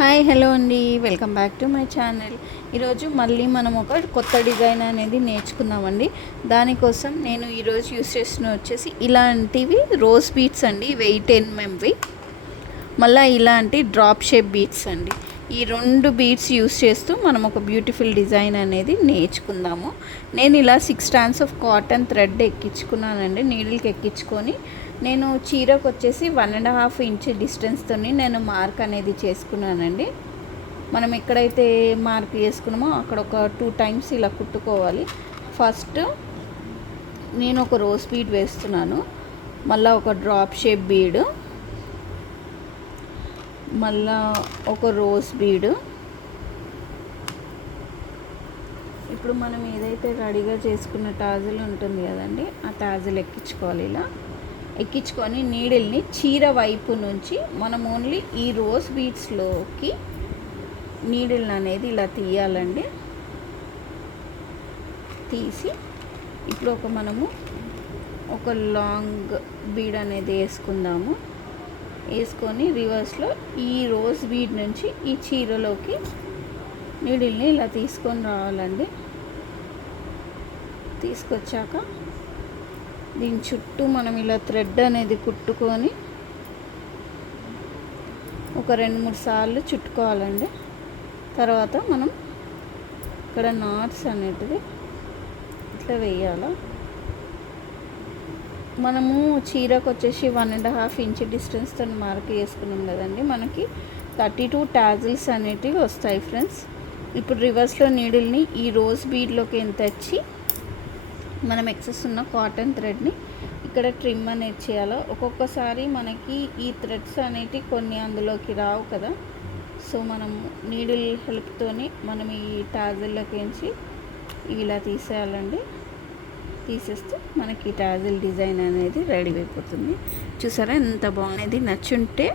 Hi hello అండి, welcome back to my channel. ఈరోజు మళ్ళీ మనం ఒక కొత్త డిజైన్ అనేది నేర్చుకుందామండి. దానికోసం నేను ఈరోజు యూస్ చేసిన వచ్చేసి ఇలాంటివి రోజ్ బీడ్స్ అండి, 8 mmవి. మళ్ళీ ఇలాంటి డ్రాప్ షేప్ బీడ్స్ అండి. ఈ రెండు బీడ్స్ యూస్ చేస్తూ మనం ఒక బ్యూటిఫుల్ డిజైన్ అనేది నేర్చుకుందాము. నేను ఇలా 6 strands ఆఫ్ కాటన్ థ్రెడ్ ఎక్కించుకున్నానండి, నీడిల్కి ఎక్కించుకొని. నేను చీరకు వచ్చేసి 1.5 inch డిస్టెన్స్తో నేను మార్క్ అనేది చేసుకున్నానండి. మనం ఎక్కడైతే మార్క్ చేసుకున్నామో అక్కడ ఒక 2 times ఇలా కుట్టుకోవాలి. ఫస్ట్ నేను ఒక రోజ్ బీడ్ వేస్తున్నాను, మళ్ళీ ఒక డ్రాప్ షేప్ బీడ్, మళ్ళా ఒక రోజ్ బీడ్. ఇప్పుడు మనం ఏదైతే రెడీగా చేసుకున్న టాజిల్ ఉంటుంది కదండి, ఆ టాజిల్ ఎక్కించుకోవాలి. ఇలా ఎక్కించుకొని నీడిల్ని చీర వైపు నుంచి మనం ఓన్లీ ఈ రోజ్ బీడ్స్లోకి నీడిల్ని అనేది ఇలా తీయాలండి. తీసి ఇప్పుడు మనము ఒక లాంగ్ బీడ్ అనేది వేసుకుందాము. వేసుకొని రివర్స్లో ఈ రోజ్ బీడ్ నుంచి ఈ చీరలోకి నీడిల్ని ఇలా తీసుకొని రావాలండి. తీసుకొచ్చాక దీని చుట్టూ మనం ఇలా థ్రెడ్ అనేది కుట్టుకొని ఒక 2-3 సార్లు చుట్టుకోవాలండి. తర్వాత మనం ఇక్కడ నాట్స్ అనేటివి ఇట్లా వేయాలి. మనము చీరకు వచ్చేసి 1.5 inch డిస్టెన్స్తో మార్క్ చేసుకున్నాం కదండి, మనకి 32 టాజిల్స్ అనేటివి వస్తాయి ఫ్రెండ్స్. ఇప్పుడు రివర్స్లో నీడిల్ని ఈ రోజ్ బీడ్లోకి ఎంత వచ్చి మనం ఎక్సెస్ ఉన్న కాటన్ థ్రెడ్ని ఇక్కడ ట్రిమ్ అనేది చేయాలి. ఒక్కొక్కసారి మనకి ఈ థ్రెడ్స్ అనేటివి కొన్ని అందులోకి రావు కదా, సో మనం నీడిల్ హెల్ప్తోని మనం ఈ టాజిల్లోకించి ఇలా తీసేయాలండి. తీసేస్తే మనకి టాజిల్ డిజైన్ అనేది రెడీ అయిపోతుంది. చూసారా ఎంత బాగుంది. నచ్చుంటే